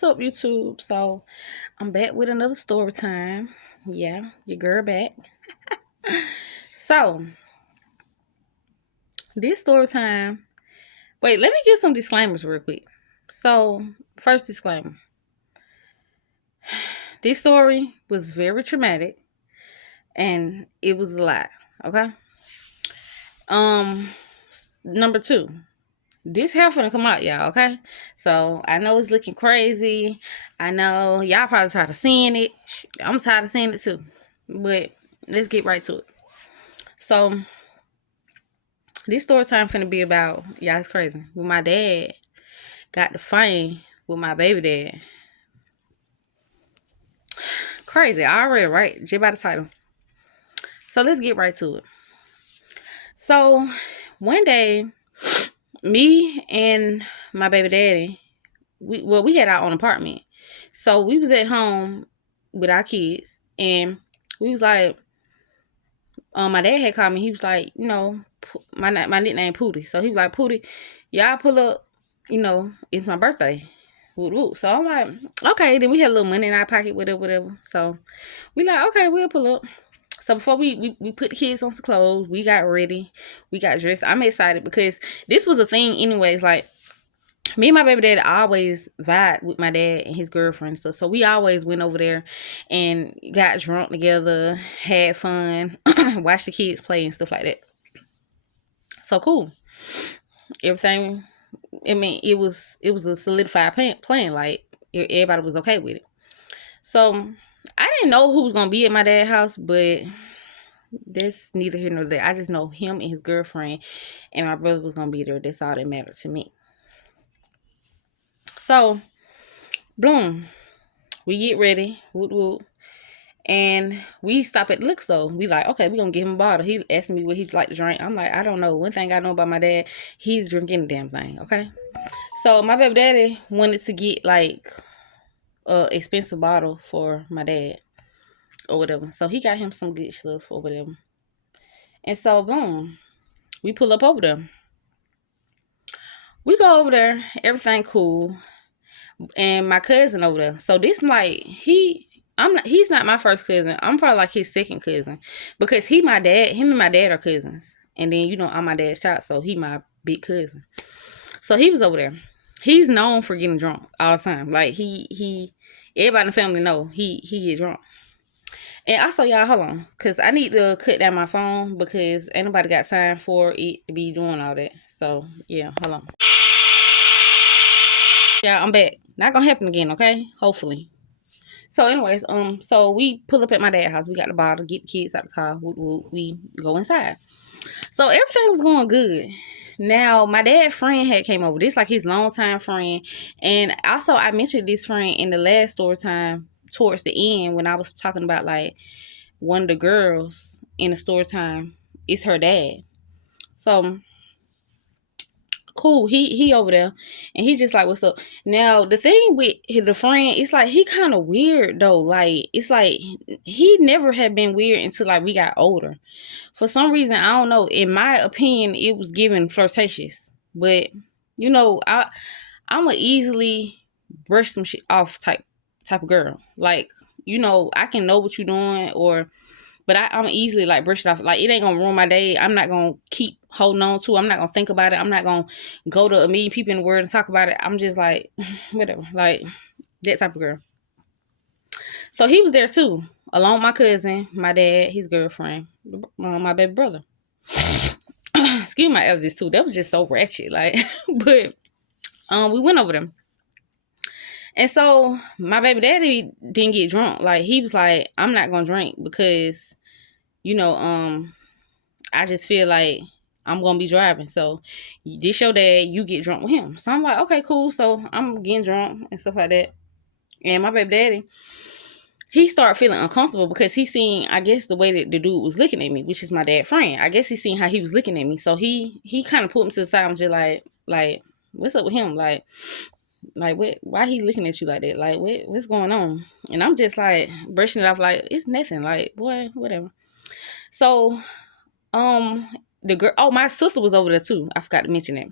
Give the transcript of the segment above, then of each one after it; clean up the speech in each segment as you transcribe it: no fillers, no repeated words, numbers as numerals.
What's up, YouTube? So I'm back with another story time. Yeah, your girl back. So this story time. Wait, let me give some disclaimers real quick. So first disclaimer: this story was very traumatic, and it was a lot. Okay. Number two. This hair finna come out, y'all, okay? So, I know it's looking crazy. I know y'all probably tired of seeing it. I'm tired of seeing it too. But, let's get right to it. So, this story time finna be about, y'all, it's crazy. When my dad got the fighting with my baby dad. Crazy. I already right. Just by the title. So, let's get right to it. So, one day, me and my baby daddy, we had our own apartment. So we was at home with our kids, and we was like, my dad had called me. He was like, my nickname Pootie. So he was like, Pootie, y'all pull up, it's my birthday. Woot woot. So I'm like, okay. Then we had a little money in our pocket, whatever. So we like, okay, we'll pull up. So before we put the kids on some clothes, we got ready, we got dressed. I'm excited because this was a thing anyways. Like, me and my baby dad always vibe with my dad and his girlfriend. So we always went over there and got drunk together, had fun, watched the kids play and stuff like that. So cool. Everything, I mean, it was a solidified plan. Like, everybody was okay with it. So I didn't know who was gonna be at my dad's house, but that's neither here nor there. I just know him and his girlfriend and my brother was gonna be there. That's all that mattered to me. So, boom, we get ready, woot woot, and we stop at the liquor store. We like, okay, we gonna give him a bottle. He asked me what he'd like to drink. I'm like, I don't know. One thing I know about my dad, he's drinking the damn thing, okay? So my baby daddy wanted to get like a expensive bottle for my dad or whatever. So he got him some good stuff or whatever. And so boom, we pull up over there. We go over there, everything cool. And my cousin over there. So this like he's not my first cousin. I'm probably like his second cousin. Because him and my dad are cousins. And then, I'm my dad's child, so he my big cousin. So he was over there. He's known for getting drunk all the time. Like he everybody in the family know he get drunk. And also, y'all, hold on. Because I need to cut down my phone because ain't nobody got time for it to be doing all that. So, yeah, hold on. Yeah, I'm back. Not gonna happen again, okay? Hopefully. So, anyways, so we pull up at my dad's house. We got the bottle, get the kids out the car. We go inside. So everything was going good. Now, my dad's friend had came over. This like his longtime friend. And also, I mentioned this friend in the last story time towards the end when I was talking about like one of the girls in the story time. It's her dad. So cool, he over there and he just like, what's up? Now the thing with the friend, it's like he kind of weird though. Like, it's like he never had been weird until like we got older. For some reason, I don't know, in my opinion, it was given flirtatious. But I'm a easily brush some shit off type of girl. Like, I can know what you're doing, but I'm easily like brush it off. Like, it ain't gonna ruin my day. I'm not gonna keep holding on to it. I'm not gonna think about it. I'm not gonna go to a million people in the world and talk about it. I'm just like, whatever. Like, that type of girl. So he was there too, along with my cousin, my dad, his girlfriend, my baby brother. Excuse my allergies too. That was just so ratchet. Like, but we went over them. And so my baby daddy didn't get drunk. Like, he was like, I'm not gonna drink because I just feel like I'm gonna be driving. So this your dad, you get drunk with him. So I'm like, okay, cool. So I'm getting drunk and stuff like that. And my baby daddy, he started feeling uncomfortable because he seen, I guess, the way that the dude was looking at me, which is my dad's friend. I guess he seen how he was looking at me. So he kind of pulled him to the side and just like, what's up with him? Like what? Why he looking at you like that? Like, what's going on? And I'm just like brushing it off like it's nothing. Like, boy, whatever. So the girl, my sister was over there too. I forgot to mention that.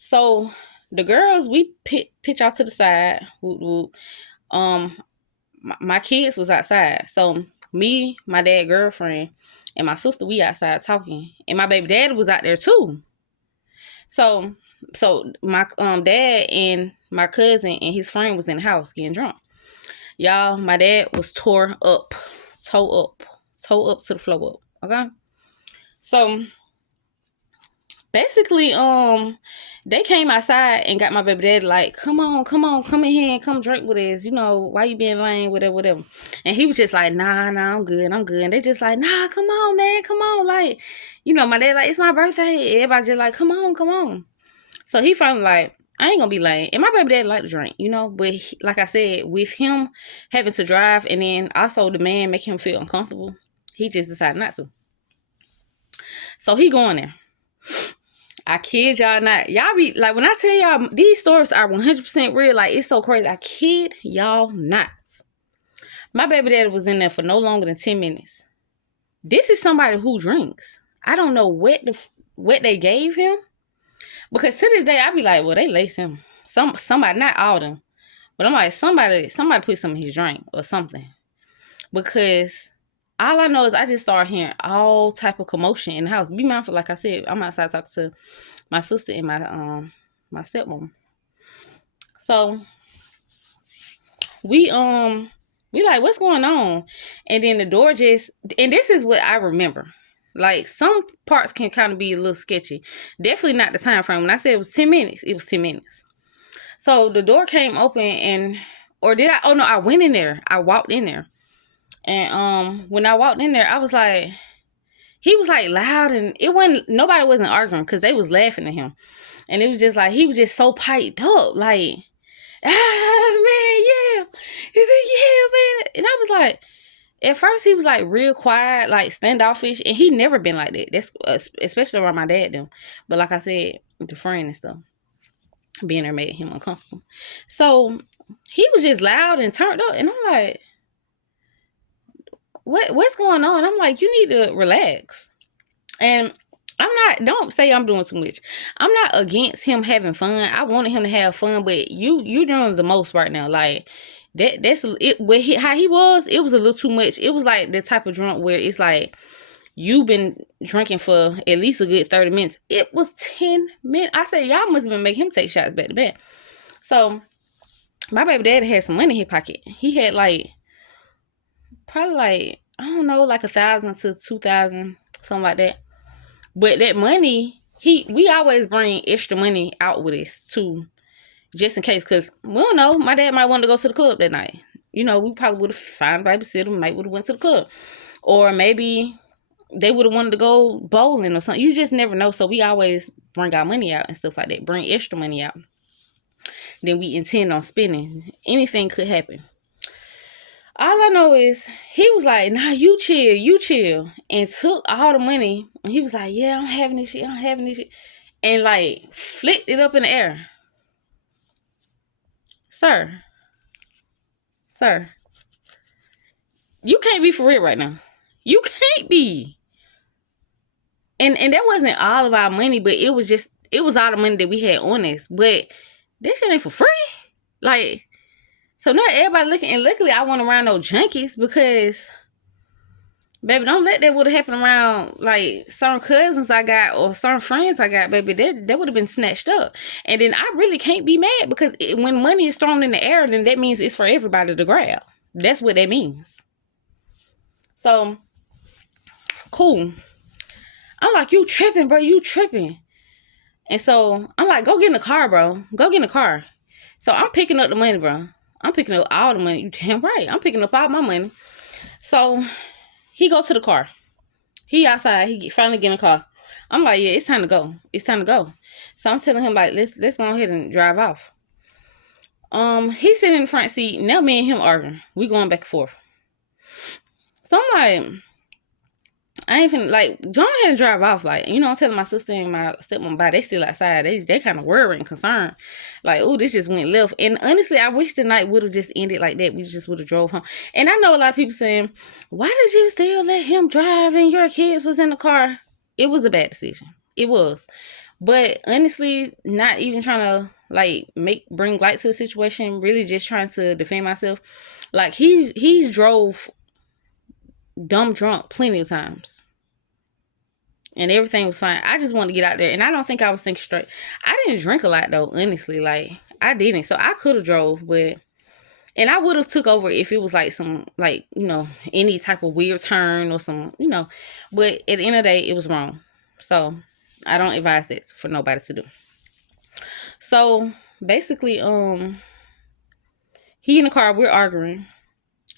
So the girls, we pitch out to the side. Whoop, whoop. My kids was outside. So me, my dad girlfriend, and my sister, we outside talking. And my baby daddy was out there too. So my dad and my cousin and his friend was in the house getting drunk. Y'all, my dad was toe up to the floor up. Okay. So basically, they came outside and got my baby daddy like, come in here and come drink with us. You know, why you being lame, whatever. And he was just like, nah, I'm good. And they just like, nah, come on, man, come on. Like, you know, my dad like, it's my birthday. Everybody just like, come on. So he finally like, I ain't gonna be lame. And my baby daddy like to drink, you know. But like I said, with him having to drive and then also the man making him feel uncomfortable, he just decided not to. So he going there. I kid y'all not. Y'all be like, when I tell y'all these stories are 100% real, like it's so crazy. I kid y'all not. My baby daddy was in there for no longer than 10 minutes. This is somebody who drinks. I don't know what they gave him. Because to this day, I be like, well, they lace him. Somebody, not all of them. But I'm like, somebody put some in his drink or something. Because all I know is I just started hearing all type of commotion in the house. Be mindful, like I said, I'm outside talking to my sister and my stepmom. So we like, what's going on? And then the door just, and this is what I remember. Like, some parts can kind of be a little sketchy. Definitely not the time frame. When I said it was 10 minutes, it was 10 minutes. So the door came open I went in there. I walked in there. And when I walked in there, I was like, he was like loud, and nobody wasn't arguing because they was laughing at him. And it was just like, he was just so piped up, like, man, yeah, man. And I was like, at first he was like real quiet, like standoffish, and he never been like that. That's especially around my dad them. But like I said, the friend and stuff, being there made him uncomfortable. So he was just loud and turned up, and I'm like, what's going on? I'm like, you need to relax. And don't say I'm doing too much. I'm not against him having fun. I wanted him to have fun, but you doing the most right now. Like, that's it. How he was, it was a little too much. It was like the type of drunk where it's like, you've been drinking for at least a good 30 minutes. It was 10 minutes. I said, y'all must have been making him take shots back to back. So my baby daddy had some money in his pocket. He had like, probably like, I don't know, like 1,000 to 2,000, something like that. But that money, we always bring extra money out with us too, just in case, because we don't know, my dad might want to go to the club that night. You know, we probably would have found a babysitter, might would have went to the club. Or maybe they would have wanted to go bowling or something. You just never know. So we always bring our money out and stuff like that. Bring extra money out than we intend on spending. Anything could happen. All I know is he was like, nah, you chill. And took all the money. And he was like, yeah, I'm having this shit. And like, flicked it up in the air. Sir. You can't be for real right now. You can't be. And that wasn't all of our money, but it was all the money that we had on us. But this shit ain't for free. Like, so now everybody looking, and luckily I wasn't around no junkies, because, baby, don't let that would have happened around like certain cousins I got or certain friends I got, baby. That would have been snatched up. And then I really can't be mad, because when money is thrown in the air, then that means it's for everybody to grab. That's what that means. So, cool. I'm like, you tripping, bro. You tripping. And so I'm like, go get in the car, bro. Go get in the car. So I'm picking up the money, bro. I'm picking up all the money. You damn right. I'm picking up all my money. So he goes to the car. He outside. He finally get in the car. I'm like, yeah, it's time to go. So I'm telling him, like, let's go ahead and drive off. He's sitting in the front seat. Now me and him arguing. We going back and forth. So I'm like, I ain't finna, like, go ahead and drive off. Like, you know, I'm telling my sister and my stepmom by, they still outside. They kind of worried and concerned. Like, oh, this just went left. And honestly, I wish the night would have just ended like that. We just would have drove home. And I know a lot of people saying, why did you still let him drive and your kids was in the car? It was a bad decision. It was. But honestly, not even trying to like bring light to the situation, really just trying to defend myself. Like he's drove dumb drunk plenty of times. And everything was fine. I just wanted to get out there. And I don't think I was thinking straight. I didn't drink a lot though, honestly. Like I didn't. So I could have drove, but and I would have took over if it was like some like, you know, any type of weird turn or some, you know. But at the end of the day, it was wrong. So I don't advise that for nobody to do. So basically, he in the car, we're arguing,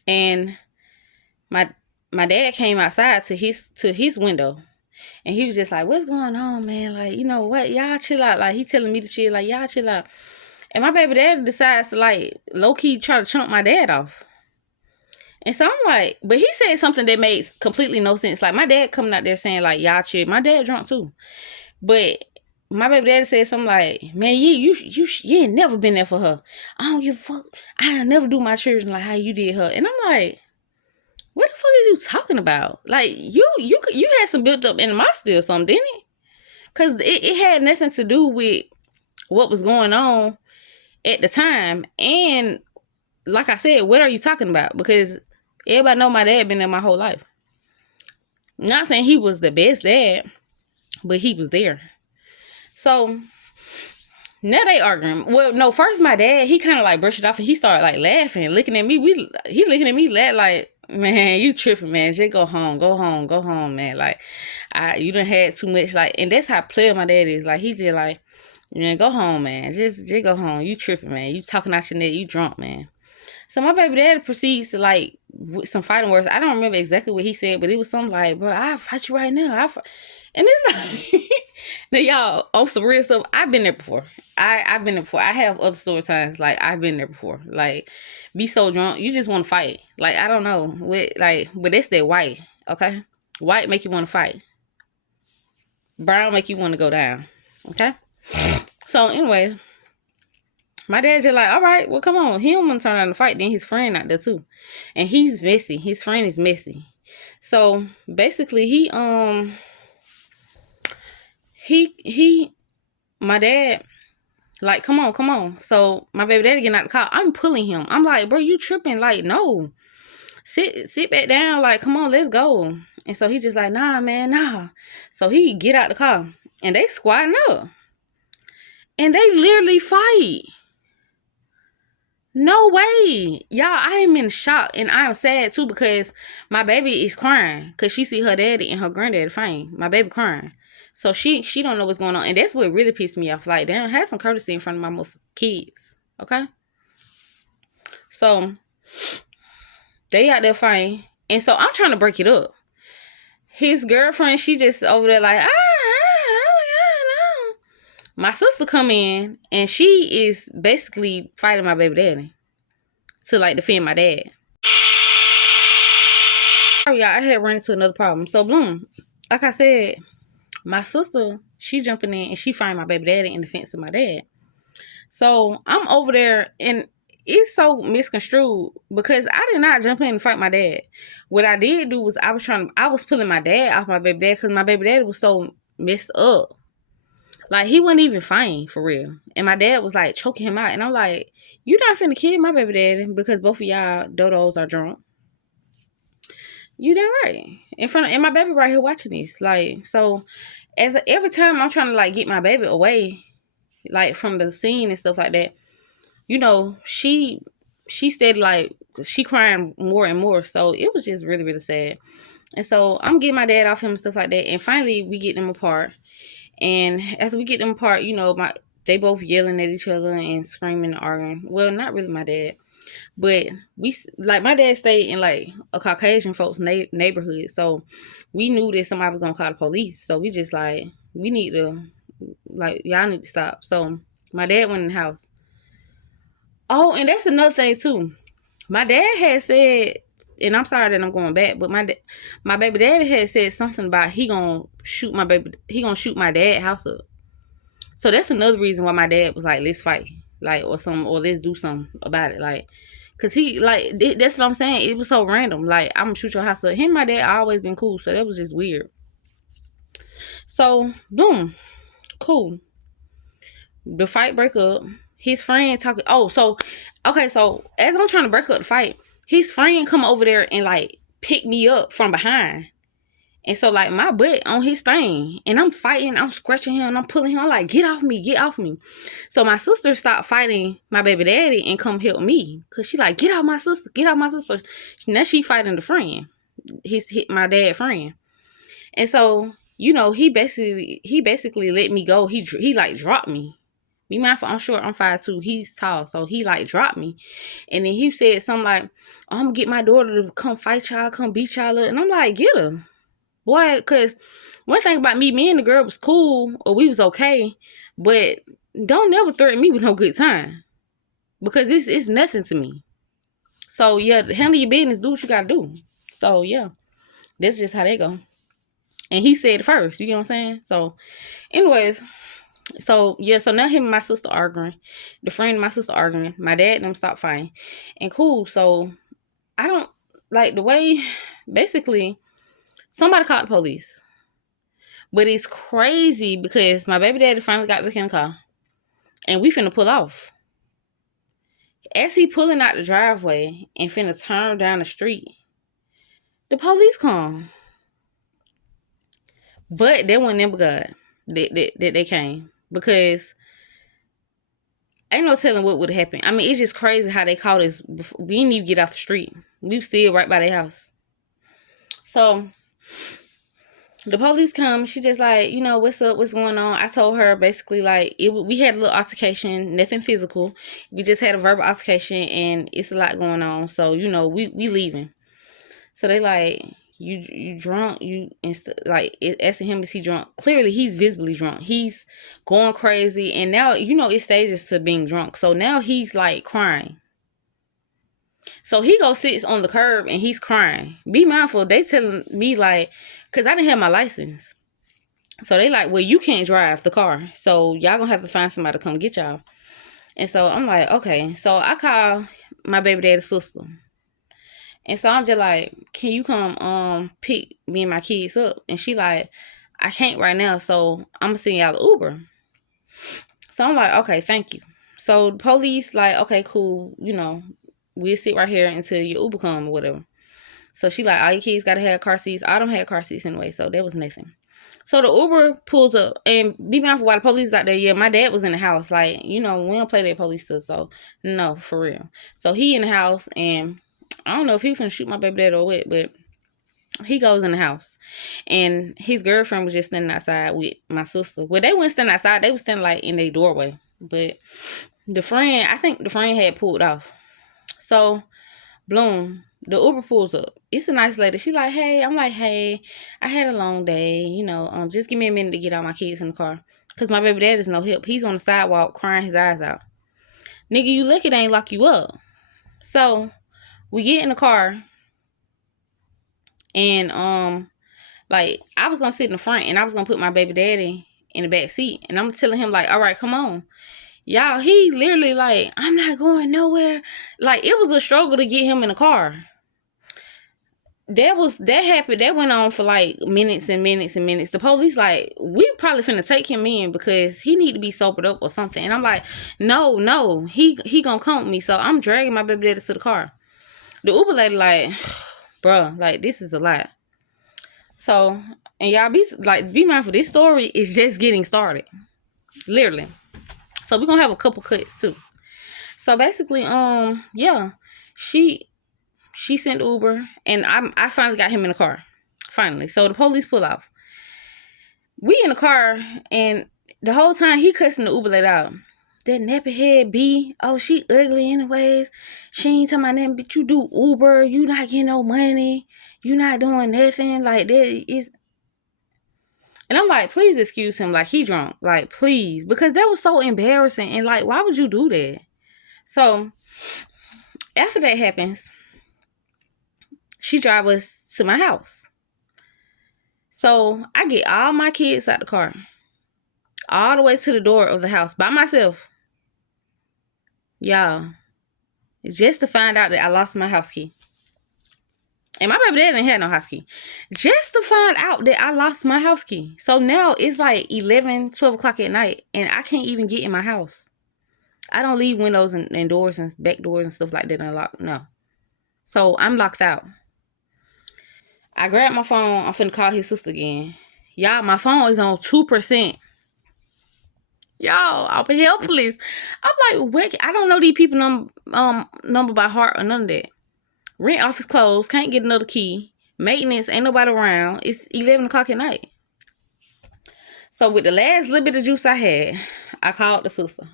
and my dad came outside to his window, and he was just like, "What's going on, man? Like, you know what? Y'all chill out." Like he telling me to chill, like y'all chill out. And my baby dad decides to like low key try to chunk my dad off. And so I'm like, but he said something that made completely no sense. Like my dad coming out there saying like y'all chill. My dad drunk too, but my baby daddy said something like, "Man, you ain't never been there for her. I don't give a fuck. I never do my children like how you did her." And I'm like, what the fuck is you talking about? Like you had some built up animosity or something, didn't it? Because it had nothing to do with what was going on at the time. And like I said, what are you talking about? Because everybody know my dad been there my whole life. Not saying he was the best dad, but he was there. So now they arguing. Well, no, first my dad, he kind of like brushed it off and he started like laughing, looking at me. He looking at me like, "Man, you tripping, man. Just go home, man. Like, you done had too much." Like, and that's how player my dad is. Like, he just like, "Man, go home, man. Just go home. You tripping, man. You talking out your neck. You drunk, man." So my baby dad proceeds to like with some fighting words. I don't remember exactly what he said, but it was something like, "Bro, I'll fight you right now." And it's like, now y'all, on some real stuff, I've been there before. I've been there before. I have other story times. Like, I've been there before. Like, be so drunk, you just want to fight. Like, I don't know. But that's that white, okay? White make you want to fight. Brown make you want to go down, okay? So, anyway, my dad just like, all right, well, come on. He don't want to turn around and fight. Then his friend out there, too. And he's messy. His friend is messy. So, basically, my dad, like, come on. So my baby daddy getting out the car. I'm pulling him. I'm like, "Bro, you tripping? Like, no. Sit back down. Like, come on, let's go." And so he just like, "Nah, man, nah." So he get out the car and they squatting up. And they literally fight. No way. Y'all, I am in shock and I am sad too because my baby is crying because she see her daddy and her granddaddy fighting. My baby crying. So she don't know what's going on. And that's what really pissed me off. Like, damn, have some courtesy in front of my kids. Okay? So, they out there fighting. And so, I'm trying to break it up. His girlfriend, she just over there like, oh my God, no. My sister come in, and she is basically fighting my baby daddy. To, like, defend my dad. Sorry, y'all, I had run into another problem. So, boom. Like I said, my sister, she jumping in and she find my baby daddy in defense of my dad. So I'm over there and it's so misconstrued because I did not jump in and fight my dad. What I did do was I was pulling my dad off my baby dad because my baby daddy was so messed up. Like he wasn't even fighting for real. And my dad was like choking him out. And I'm like, you not finna kill my baby daddy because both of y'all dodos are drunk. You damn right. And my baby right here watching this. Like, so every time I'm trying to like get my baby away, like from the scene and stuff like that, you know, she steady like she crying more and more. So it was just really, really sad. And so I'm getting my dad off him and stuff like that. And finally we get them apart. And after we get them apart, you know, they both yelling at each other and screaming and arguing. Well, not really my dad. But my dad stayed in like a Caucasian folks neighborhood, so we knew that somebody was gonna call the police. So we just like, we need to, like, y'all need to stop. So my dad went in the house. Oh, and that's another thing too. My dad had said, and I'm sorry that I'm going back, but my baby daddy had said something about he gonna shoot my dad house up. So that's another reason why my dad was like, let's fight, like, or let's do something about it, like. Cause he like that's what I'm saying. It was so random. Like, I'm gonna shoot your house up. Him and my dad always been cool, so that was just weird. So boom, Cool. The fight break up. His friend talking. Oh, so okay. So as I'm trying to break up the fight, his friend come over there and like pick me up from behind. And so like my butt on his thing, and I'm fighting, I'm scratching him, and I'm pulling him. I'm like, get off me, get off me. So my sister stopped fighting my baby daddy and come help me, cause she like, get out my sister, get out my sister. Now she fighting the friend, hit my dad friend. And so he basically let me go. He like dropped me. Be mindful, I'm short, I'm 5'2". He's tall, so he like dropped me. And then he said something like, oh, I'm gonna get my daughter to come fight y'all, come beat y'all up. And I'm like, get her. Boy, because one thing about me and the girl was cool, or we was okay, but don't never threaten me with no good time. Because it's nothing to me. So, yeah, handle your business, do what you gotta do. So, yeah, that's just how they go. And he said it first, you get what I'm saying? So, anyways, so, yeah, so now him and my sister arguing. The friend and my sister arguing. My dad and them stopped fighting. And cool, so I don't, like, the way, basically, somebody called the police. But it's crazy because my baby daddy finally got back in the car. And we finna pull off. As he pulling out the driveway and finna turn down the street, the police come. But they wasn't never God that they came. Because ain't no telling what would have happened. I mean, it's just crazy how they caught us. We didn't even get off the street. We still right by their house. So the police come. She just like, what's up? What's going on? I told her basically like we had a little altercation, nothing physical. We just had a verbal altercation, and it's a lot going on. So we leaving. So they like, you drunk? Like asking him, is he drunk? Clearly, he's visibly drunk. He's going crazy, and now it stages to being drunk. So now he's like crying. So he sits on the curb and he's crying. Be mindful. They telling me like, cause I didn't have my license. So they like, well, you can't drive the car. So y'all gonna have to find somebody to come get y'all. And so I'm like, okay. So I call my baby daddy's sister. And so I'm just like, can you come pick me and my kids up? And she like, I can't right now. So I'm gonna send y'all the Uber. So I'm like, okay, thank you. So the police like, okay, cool. We'll sit right here until your Uber come or whatever. So she like, all your kids gotta have car seats. I don't have car seats anyway, so there was nothing. So the Uber pulls up, and be mindful while the police is out there. Yeah, my dad was in the house. Like, we don't play that police stuff, so no, for real. So he in the house, and I don't know if he was finna shoot my baby dad or what, but he goes in the house. And his girlfriend was just standing outside with my sister. Well, they weren't standing outside. They was standing like in their doorway. But I think the friend had pulled off. So, bloom, the Uber pulls up. It's a nice lady. She like, hey. I'm like, hey, I had a long day. Just give me a minute to get all my kids in the car. Because my baby dad is no help. He's on the sidewalk crying his eyes out. Nigga, you lucky they ain't lock you up. So, we get in the car. And, like, I was going to sit in the front. And I was going to put my baby daddy in the back seat. And I'm telling him, like, all right, come on. Y'all, he literally like, I'm not going nowhere. Like, it was a struggle to get him in the car. That happened. That went on for like minutes and minutes and minutes. The police like, we probably finna take him in because he need to be sobered up or something. And I'm like, no, he gonna come with me. So I'm dragging my baby daddy to the car. The Uber lady like, bruh, like this is a lot. So, and y'all be mindful. This story is just getting started, literally. So we're gonna have a couple cuts too. So basically, yeah, she sent Uber, and I finally got him in the car. Finally. So the police pull off. We in the car, and the whole time he cussing the Uber lady out. That nappy head B. Oh, she ugly anyways. She ain't talking about nothing, but you do Uber. You not getting no money. You not doing nothing. Like that is. And I'm like, please excuse him. Like, he drunk. Like, please. Because that was so embarrassing. And, like, why would you do that? So, after that happens, she drives us to my house. So, I get all my kids out the car. All the way to the door of the house by myself. Y'all. Just to find out that I lost my house key. And my baby daddy didn't have no house key. Just to find out that I lost my house key. So now it's like 11, 12 o'clock at night. And I can't even get in my house. I don't leave windows and doors and back doors and stuff like that unlocked. No. So I'm locked out. I grabbed my phone. I'm finna call his sister again. Y'all, my phone is on 2%. Y'all, I'll be helpless. I'm like, what? I don't know these people number by heart or none of that. Rent office closed. Can't get another key. Maintenance, ain't nobody around. It's 11 o'clock at night. So with the last little bit of juice I had, I called the sister.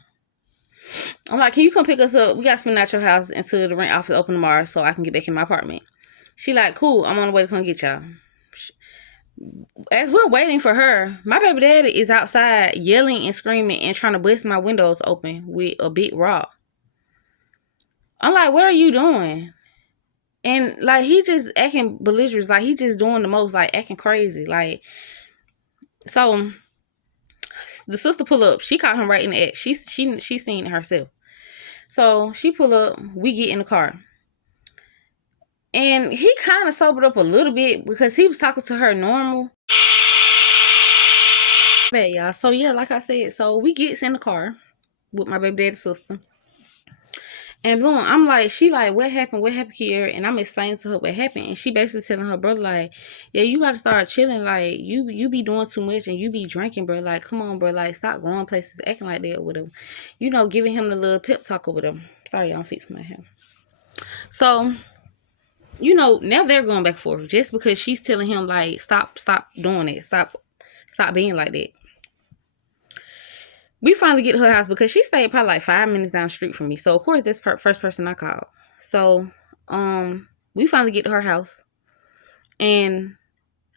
I'm like, can you come pick us up? We got to spend out your house until the rent office open tomorrow so I can get back in my apartment. She like, cool, I'm on the way to come get y'all. As we're waiting for her, my baby daddy is outside yelling and screaming and trying to bust my windows open with a big rock. I'm like, what are you doing? And like, he just acting belligerent. Like, he just doing the most, like acting crazy. Like, so the sister pull up. She caught him right in the act. She seen it herself. So she pull up. We get in the car. And he kind of sobered up a little bit because he was talking to her normal. Bad, y'all. So yeah, like I said, so we gets in the car with my baby daddy's sister. And boom, I'm like, she like, what happened? What happened here? And I'm explaining to her what happened. And she basically telling her brother, like, yeah, you got to start chilling. Like, you be doing too much and you be drinking, bro. Like, come on, bro. Like, stop going places, acting like that with him. You know, giving him the little pep talk with him. Sorry, y'all, I'm fixing my hair. So, you know, now they're going back and forth just because she's telling him, like, stop doing it. Stop being like that. We finally get to her house because she stayed probably like 5 minutes down the street from me. So, of course, this first person I called. So, we finally get to her house. And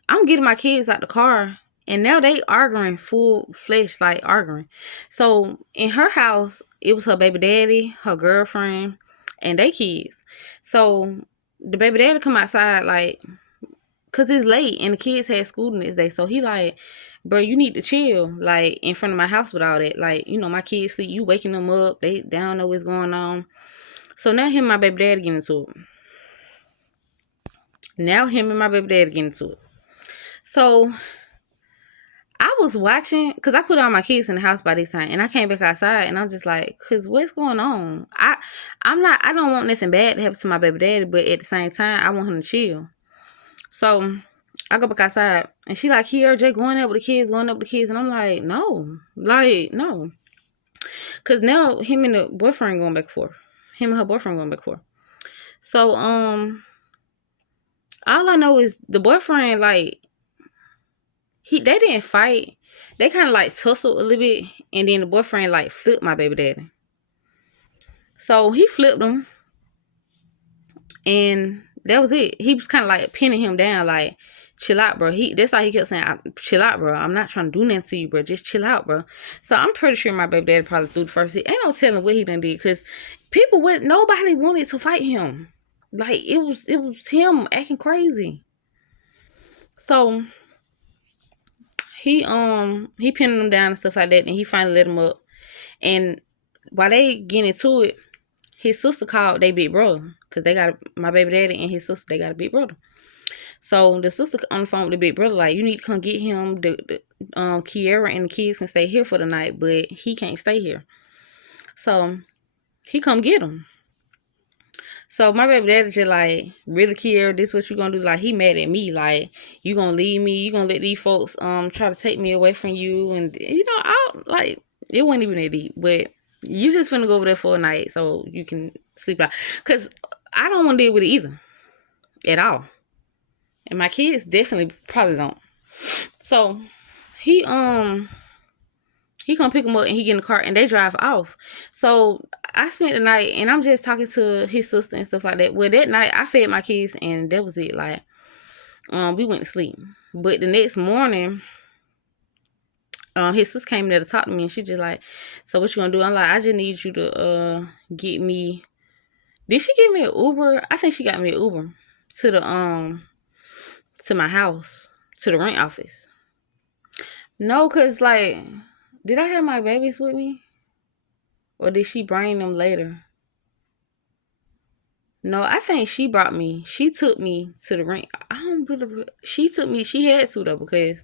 I'm getting my kids out the car. And now they arguing full flesh, like arguing. So, in her house, it was her baby daddy, her girlfriend, and they kids. So, the baby daddy come outside, like, because it's late and the kids had school the next day. So, he like, bro, you need to chill, like, in front of my house with all that. Like, you know, my kids sleep, you waking them up, they don't know what's going on. So now him and my baby daddy getting into it. So I was watching, because I put all my kids in the house by this time, and I came back outside, and I'm just like, because what's going on? I don't want nothing bad to happen to my baby daddy, but at the same time, I want him to chill. So I go back outside, and she like, here, Jay, going up with the kids, and I'm like, no. Because now him and the boyfriend going back and forth. Him and her boyfriend going back and forth. So, all I know is the boyfriend, like, they didn't fight. They kind of, like, tussled a little bit, and then the boyfriend, like, flipped my baby daddy. So, he flipped him, and that was it. He was kind of, like, pinning him down, like, chill out, bro. That's why he kept saying, chill out, bro. I'm not trying to do nothing to you, bro. Just chill out, bro. So I'm pretty sure my baby daddy probably threw the first hit. Ain't no telling what he done did, because nobody wanted to fight him. Like, it was him acting crazy. So he pinned him down and stuff like that, and he finally let him up. And while they getting into it, his sister called their big brother, because my baby daddy and his sister, they got a big brother. So the sister on the phone with the big brother, like, you need to come get him. Kiara and the kids can stay here for the night, but he can't stay here. So he come get him. So my baby daddy just like, really, Kiara, this what you gonna do? Like, he mad at me, like, you gonna leave me? You gonna let these folks try to take me away from you? And you know, it wasn't even that deep, but you just finna go over there for a night so you can sleep out. Cause I don't want to deal with it either, at all. And my kids definitely probably don't. So he come pick him up and he get in the car and they drive off. So I spent the night and I'm just talking to his sister and stuff like that. Well, that night I fed my kids and that was it. Like, we went to sleep. But the next morning, his sister came there to talk to me and she just like, so what you gonna do? I'm like, I just need you to get me. Did she give me an Uber? I think she got me an Uber to the to my house, to the rent office. No, cause like, did I have my babies with me? Or did she bring them later? No, I think she brought me. She took me to the ring. I don't really. She took me. She had to though because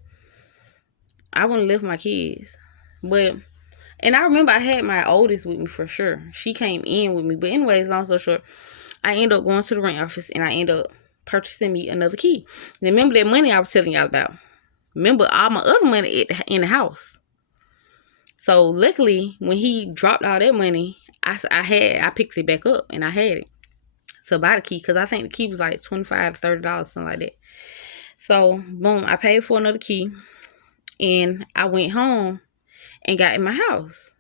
I wouldn't live my kids. But and I remember I had my oldest with me for sure. She came in with me. But anyways, long story short, I ended up going to the rent office and I ended up purchasing me another key. Remember that money I was telling y'all about? Remember all my other money in the house. So luckily, when he dropped all that money, I picked it back up and I had it to buy the key because I think the key was like $25 to $30, something like that. So boom, I paid for another key and I went home and got in my house.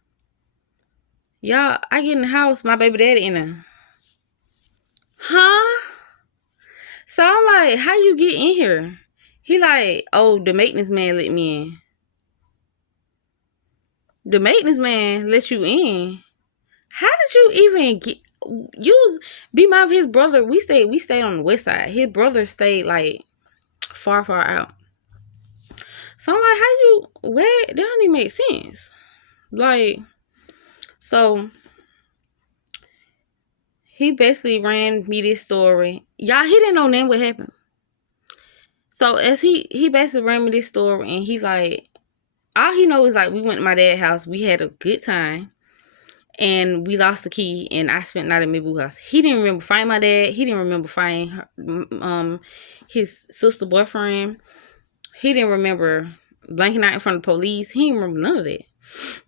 Y'all, I get in the house, my baby daddy in there. Huh? So I'm like, how you get in here? He like, oh, the maintenance man let me in. The maintenance man let you in. How did you even get? Be my his brother. We stayed on the west side. His brother stayed like far out. So I'm like, how you? Where? That don't even make sense. Like, so he basically ran me this story. Y'all, he didn't know then what happened. So as he basically ran me this story, and he's like, all he knows is like we went to my dad's house. We had a good time. And we lost the key, and I spent the night at my boo house. He didn't remember finding my dad. He didn't remember finding his sister boyfriend. He didn't remember blanking out in front of the police. He didn't remember none of that.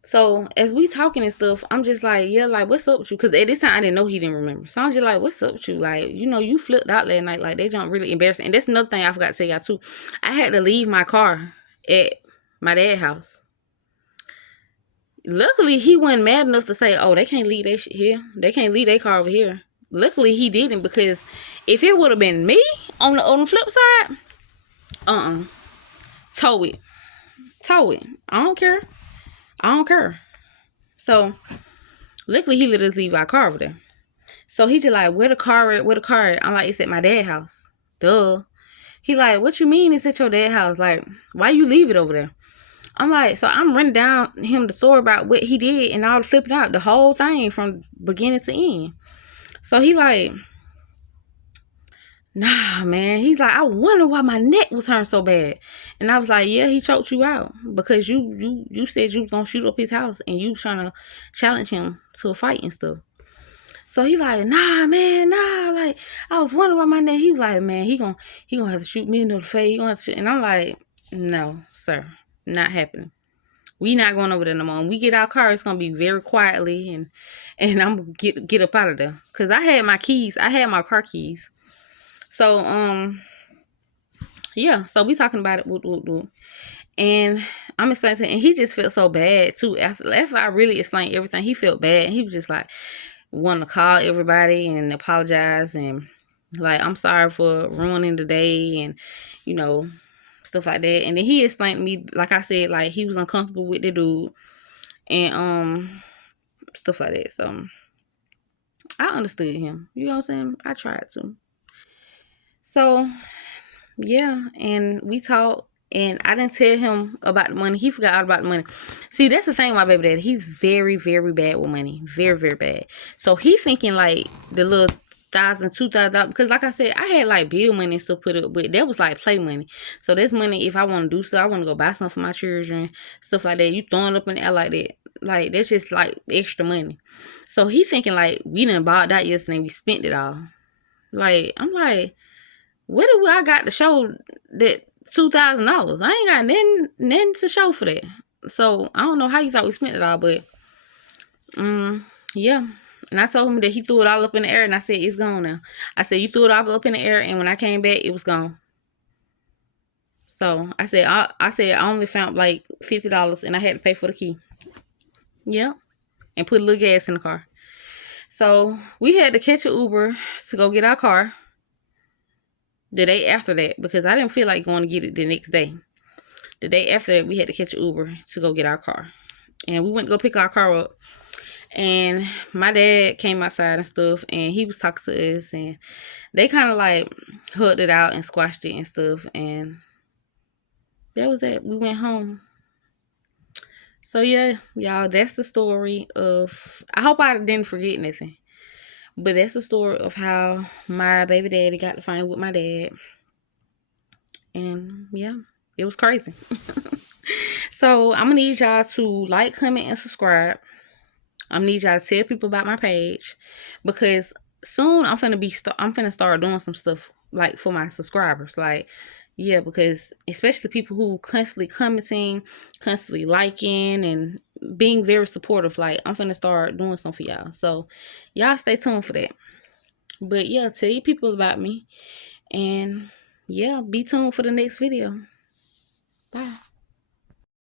So as we talking and stuff, I'm just like, yeah, like what's up with you? Because at this time I didn't know he didn't remember. So I was just like, what's up with you? Like, you know, you flipped out that night. Like, they don't really embarrassing. And that's another thing I forgot to tell y'all too. I had to leave my car at my dad's house. Luckily, he wasn't mad enough to say, oh, they can't leave their shit here. They can't leave their car over here. Luckily, he didn't, because if it would have been me on the flip side, tow it. Tow it. I don't care. So, luckily, he let us leave our car over there. So, he just like, where the car at? I'm like, it's at my dad's house. Duh. He like, what you mean it's at your dad's house? Like, why you leave it over there? I'm like, so I'm running down him the story about what he did and all the flipping out, the whole thing from beginning to end. So he like, nah, man. He's like, I wonder why my neck was hurting so bad. And I was like, yeah, he choked you out because you said you was gonna shoot up his house and you trying to challenge him to a fight and stuff. So he like, nah, man, nah. Like, I was wondering why my neck. He was like, man, he gonna have to shoot me in the face. He gonna have to shoot. And I'm like, no, sir. Not happening. We not going over there no more. When we get our car, it's gonna be very quietly, and I'm gonna get up out of there. Cause I had my keys. I had my car keys. So yeah. So we talking about it. And I'm explaining to him, and he just felt so bad too. After I really explained everything, he felt bad. And he was just like wanting to call everybody and apologize and like, I'm sorry for ruining the day and stuff like that. And then he explained to me, like I said, like he was uncomfortable with the dude and stuff like that. So I understood him. You know what I'm saying? I tried to. So yeah, and we talked, and I didn't tell him about the money. He forgot all about the money. See, that's the thing, my baby daddy. He's very, very bad with money. Very, very bad. So he thinking like the little $1,000, $2,000, because like I said, I had like bill money and stuff put up, but that was like play money. So that's money if I want to do stuff. I want to go buy something for my children, stuff like that. You throwing up in the air like that, like that's just like extra money. So he thinking like we done bought that yesterday, we spent it all. Like, I'm like, what do I got to show that $2,000? I ain't got nothing to show for that. So I don't know how you thought we spent it all, but yeah. And I told him that he threw it all up in the air, and I said, it's gone now. I said, you threw it all up in the air, and when I came back, it was gone. So I said, I only found like $50, and I had to pay for the key. Yeah. And put a little gas in the car. So we had to catch an Uber to go get our car the day after that, because I didn't feel like going to get it the next day. The day after that, we had to catch an Uber to go get our car. And we went to go pick our car up. And my dad came outside and stuff, and he was talking to us, and they kind of like hugged it out and squashed it and stuff, and that was it. We went home. So yeah, y'all, that's the story of, I hope I didn't forget nothing, But that's the story of how my baby daddy got to find with my dad. And yeah, it was crazy. So I'm gonna need y'all to like, comment, and subscribe. I'm gonna need y'all to tell people about my page, because soon I'm finna start doing some stuff like for my subscribers. Like, yeah, because especially people who constantly commenting, constantly liking, and being very supportive. Like, I'm finna start doing something for y'all. So y'all stay tuned for that. But yeah, tell your people about me. And yeah, be tuned for the next video. Bye.